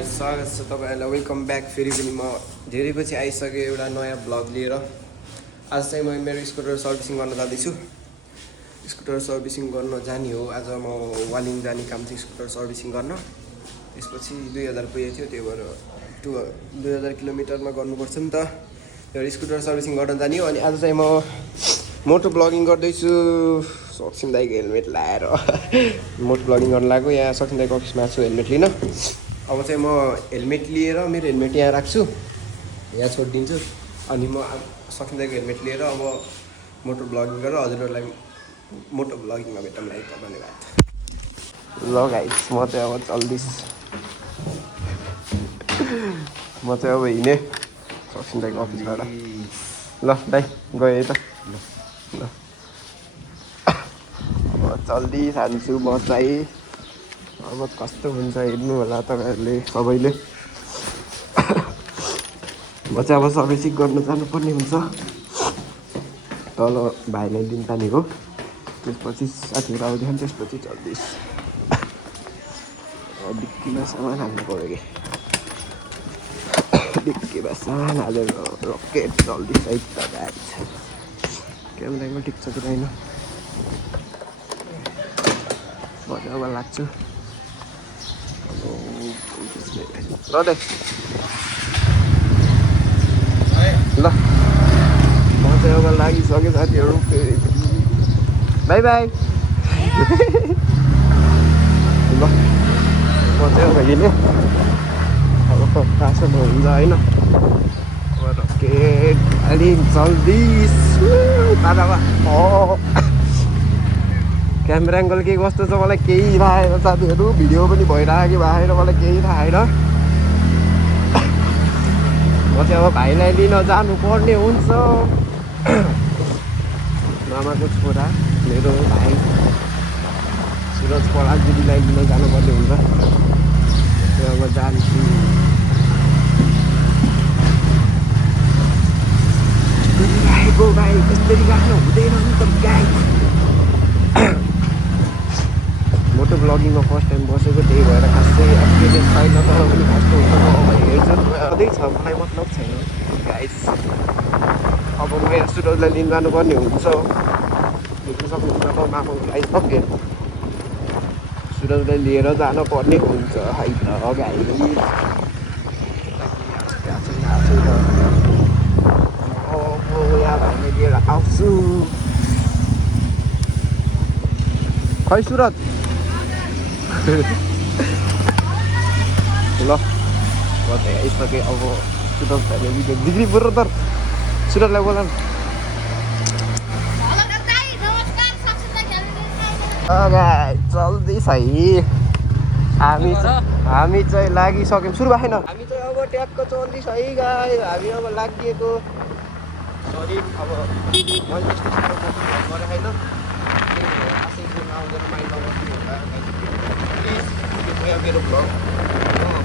guys स्वागत छ तपाईहरुलाई वेलकम ब्याक फेरि पनि म धेरै पछि आइसके एउटा नयाँ ब्लग लिएर आज चाहिँ म मेरो स्कुटर सर्भिसिङ गर्न जाँदैछु स्कुटर सर्भिसिङ गर्न जाने हो आज म वालिङ जाने काम छ स्कुटर सर्भिसिङ गर्न त्यसपछि 2000 पुगेको थियो त्यही भएर 2000 किलोमिटरमा गर्नुपर्छ नि त यो स्कुटर सर्भिसिङ गर्न जाने हो अनि आज चाहिँ म मोटो ब्लगिङ गर्दैछु सक्सिम दाइको हेलमेट लाएर मोटो ब्लगिङ गर्न लाग्यो यहाँ सक्सिम दाइको अफिसमा छु हेलमेट लिन अब चाहिँ म हेलमेट लिएर मेरो हेलमेट यहाँ राख्छु यहाँ छोडिदिन्छु अनि म सक्सिम दाइको हेलमेट लिएर अब मोटो ब्लगिङ गरेर हजुरहरूलाई मोटो ब्लगिङमा भेटौँला है त धन्यवाद ल गाइस म चाहिँ अब चल्दैछु म चाहिँ अब हिँडेँ सक्सिम दाइको अफिसबाट ल दाइ गएँ है त ल अब जल्दी खान्छु म चाहिँ अब कस्तो हुन्छ हेर्नु होला तपाईँहरूले सबैले म चाहिँ अब सर्भिसिङ गर्न जानुपर्ने हुन्छ तल भाइले दिन तानेको त्यसपछि साथीहरू आउँदैन त्यसपछि चल्दैछ डिक्कीमा सामान हाल्नु पऱ्यो कि डिक्कीमा सामान हालेर रकेट चल्दैछ है त गाइस क्यामेरा एङ्गल ठिक छ कि छैन म चाहिँ अब लाग्छु ल दे ल म चाहिँ अब लागिसकेँ साथीहरू बाई बाई ल म चाहिँ अब हिँडेँ अब पासमा हुन्छ होइन अब रकेट अलि चल्दिस दादा क्यामेरा एङ्गल के कस्तो छ मलाई केही थाहा छैन साथीहरू भिडियो पनि भइरहेको भएन मलाई केही थाहा छैन म चाहिँ अब भाइलाई लिन जानुपर्ने हुन्छ मामाको छोरा मेरो भाइ सुरज पराल दिदीलाई लिन जानुपर्ने हुन्छ त्यो अब जान्छु राखेको भाइ त्यसरी राख्नु हुँदैन नि त गाई मोटो ब्लगिङमा फर्स्ट टाइम बसेको त्यही भएर खासै एक्सपिरियन्स छैन तर पनि कस्तो हुन्छ हेर्छु गर्दैछ मलाई मतलब छैन गाइस अब म यहाँ सुरजलाई लिन जानुपर्ने हुन्छ देख्न सक्नुहुन्छ म मामाको आइसकेँ सुरजलाई लिएर जानुपर्ने हुन्छ है त गाइस यहाँ भाइले लिएर आउँछु खै सुरज ल कतै आइसकेँ अब सुरज भाइले बिग्री बरोबर सुरजलाई बोला चल्दैछ है हामी चाहिँ लागिसक्यौँ सुरु भएन हामी चाहिँ अब ट्याक्क चल्दैछ है गाई हामी अब लागिएको सरी अब मैले त्यस्तो गरेँ होइन मेरो भ्लग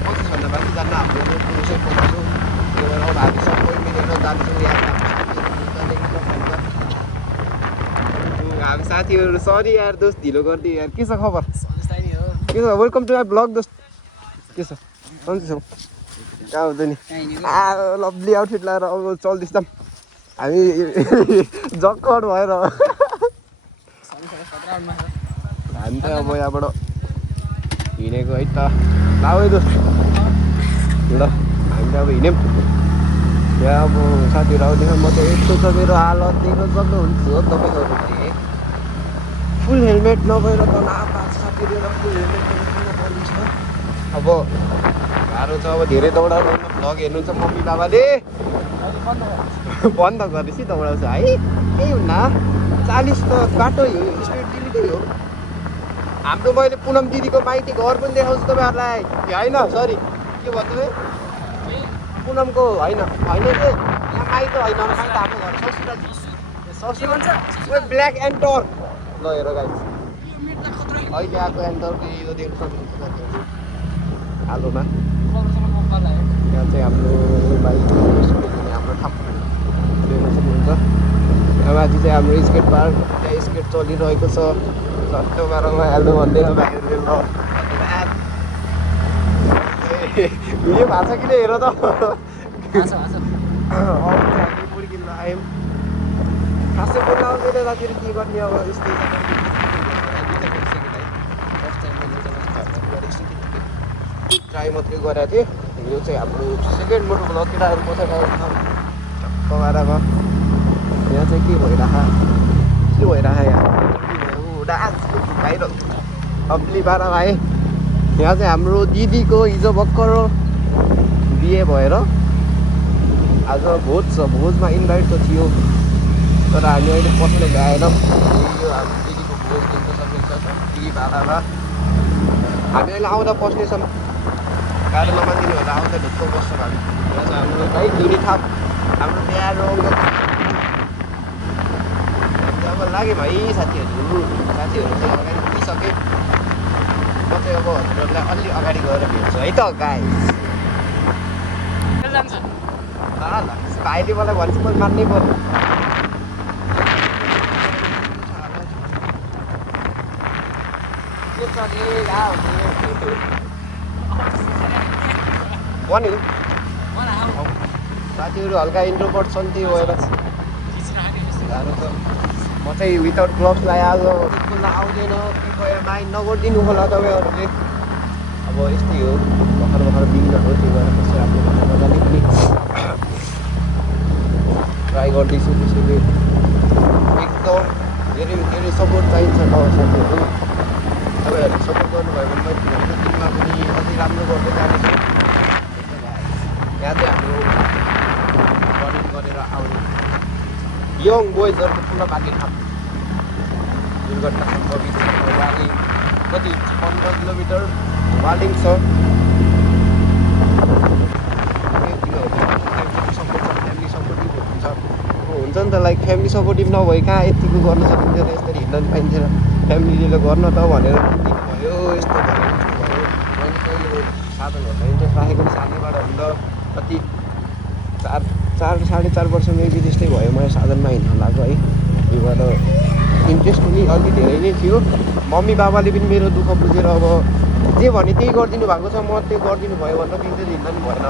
कति भन्दा बाँकी जान्न हाम्रो पुरुषै पकाउँछु त्यो भएर अब हामी सबै मिलेर जान्छौँ यहाँ हामी साथीहरू सरी यार दोस्त ढिलो गरिदियो यार के छ खबर के छ वेलकम टु माई ब्लग दोस्त के छ सन्चै छौ कहाँ हुन्छ नि लभली आउटफिट लगाएर अब चल्दैछ त हामी जक्कड भएर हामी त अब यहाँबाट हिँडेको है त लाऊ है दोस्त ल हामी त अब हिँड्यौँ यहाँ अब साथीहरू आउँदैन म त यस्तो छ मेरो हालत देख्न सक्नुहुन्छ तपाईँहरूले फुल हेलमेट नभएर त नापास साथीहरू फुल हेलमेट पर्ने छ अब गाह्रो छ अब धेरै दौडाउनु भ्लग हेर्नुहुन्छ मम्मी बाबाले बन्द गरेपछि दौडाउँछ है केही हुन्न 40 त बाटो स्पिड लिमिटै हो हाम्रो मैले पुनम दिदीको माइती घर पनि देखाउँछु तपाईँहरूलाई होइन सरी के भन्नु है पुनमको होइन होइन के यहाँ माइत होइन माइत हाम्रो घर ससुरा ब्ल्याक एन्टर ल हेर गाइस अहिले आएको एन्टरको यो देख्नु सक्नुहुन्छ आलुमा यहाँ चाहिँ हाम्रो बाइक हाम्रो ठाउँ देख्न सक्नुहुन्छ यहाँ माथि चाहिँ हाम्रो स्केट पार्क त्यहाँ स्केट चलिरहेको छ सट्टो बाह्रमा हाल्नु भन्दैन भाइहरूले ल भिडियो भएको छ किन हेर त मुडी किन्न आयौँ खासै बोल्न आउँदैन रातिर के गर्ने अब यस्तै ट्राई मात्रै गरेको थिएँ यो चाहिँ हाम्रो सेकेन्ड मोटो ब्लग केटाहरू बसेर पगारमा यहाँ चाहिँ के भइरह यहाँ डान्स बाहिर अब्ली बाह्र भाइ यहाँ चाहिँ हाम्रो दिदीको हिजो भर्खर बिहे भएर आज भोज छ भोजमा इन्भाइट त थियो तर हामी अहिले पस्न भ्याएनौँ यो हाम्रो दिदीको भोज लिन सकिन्छ अब्ली भाडामा हामी अहिले आउँदा पस्नेछौँ गाडी नमानिदिने होला आउँदा ढुक्क बस्छौँ हामी यहाँ चाहिँ हाम्रो है धुनी थाप हाम्रो प्यारो अब लाग्यो भाइ साथीहरू चाहिँ अगाडि पुगिसकेँ म चाहिँ अब हजुरहरूलाई अलि अगाडि गएर भेट्छु है त गाइस ल भाइले मलाई भन्छ मैले मान्नै पर्यो भन्यो साथीहरू हल्का इन्ट्रोभर्ट छन् त्यही भएर गाह्रो छ म चाहिँ विदाउट ग्लोभ्स लगाएर आज खुल्ला आउँदैन कृपया माइन्ड नगरिदिनु होला तपाईँहरूले अब यस्तै हो भर्खर बिग्न हो त्यही भएर कसै आफ्नो मजाले पनि ट्राई गर्दैछु त्यसैले एकदम धेरै सपोर्ट चाहिन्छ साथीहरू तपाईँहरूले सपोर्ट गर्नुभयो भने मैले दिनमा पनि अझै राम्रो गर्दै जानेछु यहाँ चाहिँ हाम्रो रनिङ गरेर आउने यङ बोइजहरूको ठुलो बाँकी ठाउँ दुर्घटना सम्भवित वालिङ कति 15 किलोमिटर वालिङ छ फ्यामिली सपोर्टिभ हुन्छ हुन्छ नि त लाइक फ्यामिली सपोर्टिभ नभए कहाँ यतिको गर्न सकिन्थ्यो र यसरी हिँड्न नि पाइन्थेन फ्यामिलीले गर्न त भनेर भयो यस्तो भयो मैले कहिले साधनहरूलाई इन्ट्रेस्ट राखेको पनि सानैबाट हुँदा कति 4.5 वर्ष मेबी त्यस्तै भयो मैले साधनमा हिँड्न लाग्यो है यो भएर इन्ट्रेस्ट पनि अलिक धेरै नै थियो मम्मी बाबाले पनि मेरो दुःख बुझेर अब जे भने त्यही गरिदिनु भएको छ म त्यो गरिदिनु भयो भनेर दिँदै हिँड्न पनि भएन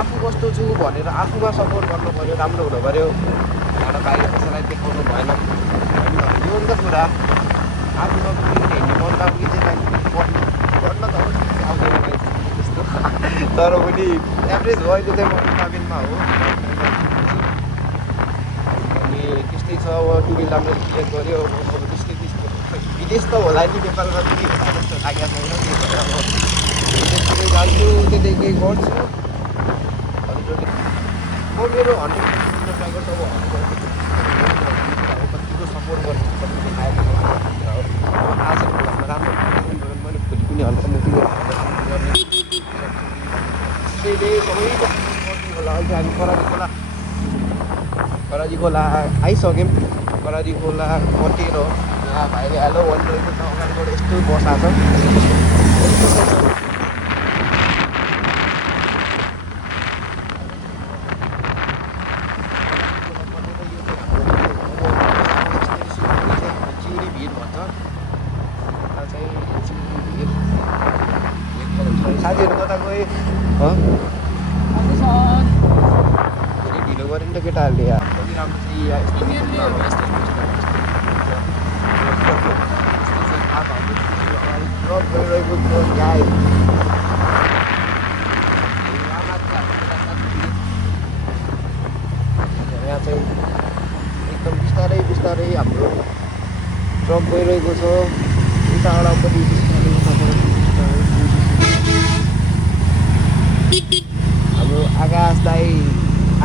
आफू कस्तो छु भनेर आफूमा सपोर्ट गर्नु पऱ्यो राम्रो हुनु पऱ्यो एउटा बाहिर कसैलाई देखाउनु भएन यो नि त कुरा आफूमा पनि हिँड्नु मन बाबुले चाहिँ गर्न त आउँदैन त्यस्तो तर पनि एभरेज भयो त्यो चाहिँ मम्मी बाबिनमा हो अनि त्यस्तै छ अब टुरिल राम्रो क्लियर गऱ्यो अब त्यस्तै विदेश त होला नि नेपालमा के होला जस्तो लागेको छैन त्यही भएर अब विदेशतिर जान्छु त्यतै केही गर्छु म मेरो 100% ट्राई गर्छु अब कतिको सपोर्ट गर्नु आएको आज घरमा राम्रो मैले भोलि पनि हल्का मुक्ति गर्ने त्यसैले सबैको होला अहिले हामी कराजी खोला आइसक्यौँ कराजी खोला कटेर यहाँ भाइले हेलो भनिरहेको छ अगाडिबाट यस्तो बसाएको छ साथीहरू कता गए धेरै ढिलो गऱ्यो नि त केटाहरूले कति राम्रो गइरहेको गाई यहाँ चाहिँ एकदम बिस्तारै हाम्रो ट्रक गइरहेको छ उताबाट पनि हाम्रो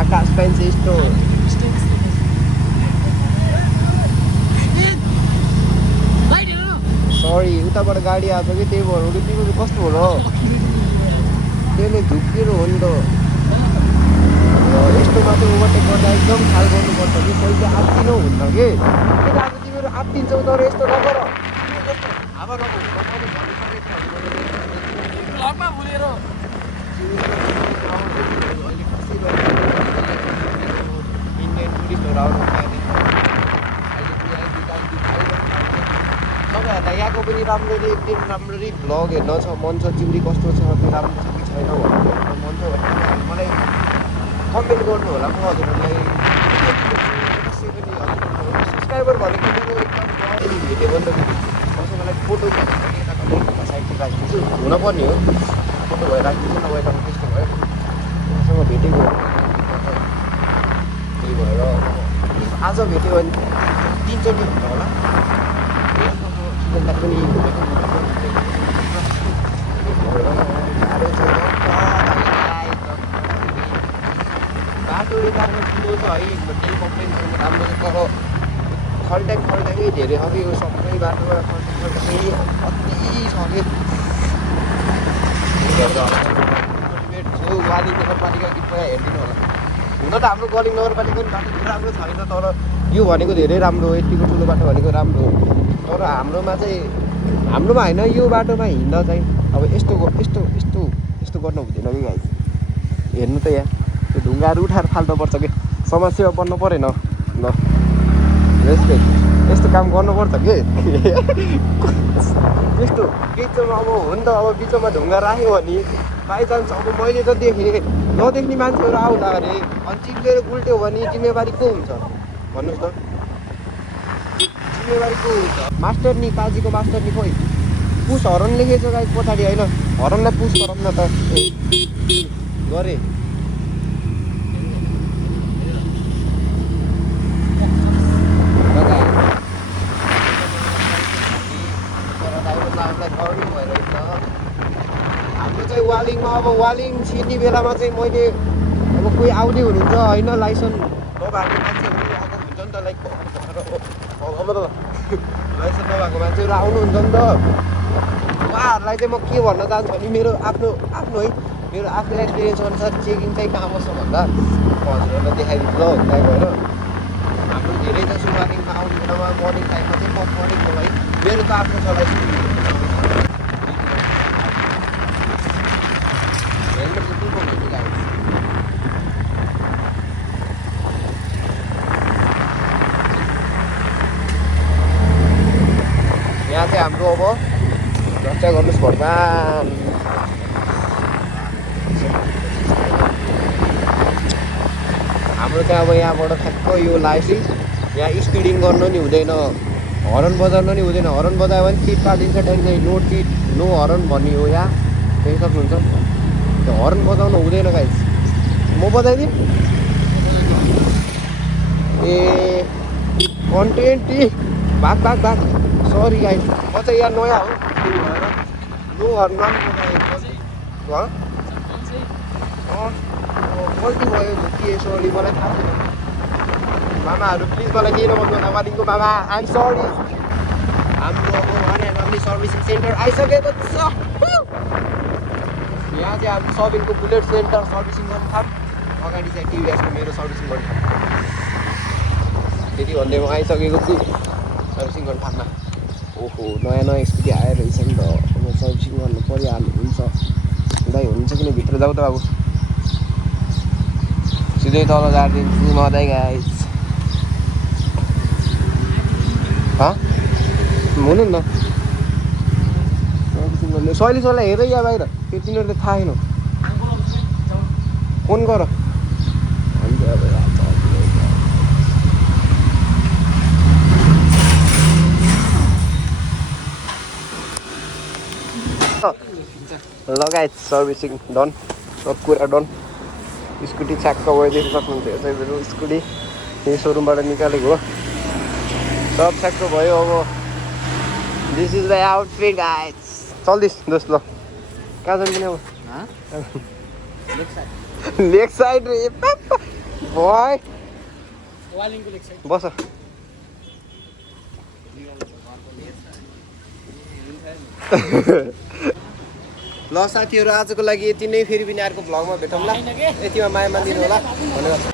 आकाश पेन्स स्टोर सरी उताबाट गाडी आएको कि त्यही भएर तिम्रो कस्तो हो र त्यसले झुक्किनु हो नि त यस्तोमा चाहिँ ओभरटेक गर्दा एकदम ख्याल गर्नुपर्छ कि कहिले आत्तिनु हुन्न कि आज तिमीहरू आत्तिन्छौ तर यस्तो नगर इन्डियन टुरिस्टहरू आउनु तपाईँहरूलाई यहाँको पनि राम्ररी एकदम राम्ररी भ्लग हेर्न छ मन छ चिउरी कस्तो छ त्यो राम्रो छ कि छैन भनेर मन छ भने मलाई कमेन्ट गर्नु होला म हजुरहरूलाई सब्सक्राइबर भनेको मेरो एकदम भेट्यो भने त कसैलाई फोटो साइडतिर राखिदिन्छु हुनपर्ने हो फोटो भएर राखिदिन्छु नभए त त्यस्तो भयो उसँग भेटेको त्यही भएर आज भेट्यो भने 3-4 हुन्छ होला पनि बाटो राम्रो ठुलो छ है केही कम्प्लेन छैन राम्रो छ तर खल्ट्याङै धेरै छ कि यो सबै बाटोमा खल्ट्याङै कति छ कि वाली नगरपालिका कृपया हेरिदिनु होला हुन त हाम्रो गलिङ नगरपालिका पनि बाटो राम्रो छैन तर यो भनेको धेरै राम्रो हो यतिको ठुलो बाटो भनेको राम्रो हो तर हाम्रोमा होइन यो बाटोमा हिँड्दा चाहिँ अब यस्तो गर्नु हुँदैन कि गाई हेर्नु त यहाँ त्यो ढुङ्गाहरू उठाएर फाल्नुपर्छ कि समाजसेवा बन्नु परेन ल रेस्पेक्ट यस्तो काम गर्नुपर्छ कि त्यस्तो बिचमा अब हो नि त अब बिचमा ढुङ्गा राख्यो भने बाइचान्स अब मैले त देखेँ नदेख्ने मान्छेहरू आउँदा अरे अनि चिप्लेर उल्ट्यो भने जिम्मेवारी को हुन्छ भन्नुहोस् त जिम्मेवारी को हुन्छ मास्टरनी पाजीको मास्टरनी खोइ पुस हरन लेखेको छ गाई पछाडि होइन हरनलाई पुस गरौँ न त गरेँ हाम्रो चाहिँ वालिङमा अब वालिङ छिर्ने बेलामा चाहिँ मैले अब कोही आउने हुनुहुन्छ होइन लाइसेन्स नभएको मान्छेहरू अब हुन्छ नि त लाइक लाइसेन्स नभएको मान्छेहरू आउनुहुन्छ नि त उहाँहरूलाई चाहिँ म के भन्न चाहन्छु भने मेरो आफ्नो है मेरो आफ्नो एक्सपिरियन्स अनुसार चेकिङ चाहिँ कहाँ बस्छ भन्दा हजुरहरूलाई देखाइदिन्छु ल त्यहाँ गएर हाम्रो धेरै जसो वालिङमा आउने बेलामा मर्निङ टाइममा चाहिँ म मर्निङको लागि मेरो त आफ्नो छ लाइसेन्स यहाँ चाहिँ हाम्रो अब रक्षा गर्नुहोस् भगवान् हाम्रो चाहिँ अब यहाँबाट ठ्याक्क यो लाएपछि यहाँ स्पिडिङ गर्नु नि हुँदैन हर्न बजाउनु नि हुँदैन हर्न बजायो भने चिट काटिन्छ direct no chit no horn भन्ने हो यहाँ देख्न सक्नुहुन्छ त्यो हर्न बजाउनु हुँदैन गाइस म बजाइदिएँ ए कन्टेन्ट भाग सरी गाइस म चाहिँ यहाँ नयाँ हो नो हर्न गल्ती भयो झुक्किए सरी मलाई थाहा छैन मामाहरू प्लिज मलाई केही नभन्नु होला वालिङको मामा आइएम सरी हाम्रो अब one and only servicing centre आइसकेको छ यहाँ चाहिँ हाम्रो सबिनको बुलेट सेन्टर सर्भिसिङ गर्नु थाम अगाडि चाहिँ टिभीएसको मेरो सर्भिसिङ गर्नु थाम त्यति भन्दै म आइसकेको छु सर्भिसिङ गर्नु ठाममा ओहो नयाँ स्कुटी आएर रहेछ नि त अब सर्भिसिङ गर्नु परिहाल्नु हुन्छ दाइ हुन्छ किन भित्र जाऊ त अब सिधै तल झारिदिन्छु नदाइ गाइस हुनु न सर्भिसिङ गर्नु सैलेसलाई हेरै या बाहिर त्यो तिनीहरूले थाहा छैन फोन गर लगायत सर्भिसिङ डन सब कुरा डन स्कुटी छ्याक्क भइदिनु सक्नुहुन्छ यसैहरू स्कुटी यही सोरुमबाट निकालेको हो सब छ्याक्क भयो अब this is my outfit guys चल्दिस् दोस्त ल कहाँ जानु पनि अब लेग साइड रे भय बस ल साथीहरू आजको लागि यति नै फेरि पनि अर्को भ्लगमा भेटौँला यतिमा माया मानिदिनु होला धन्यवाद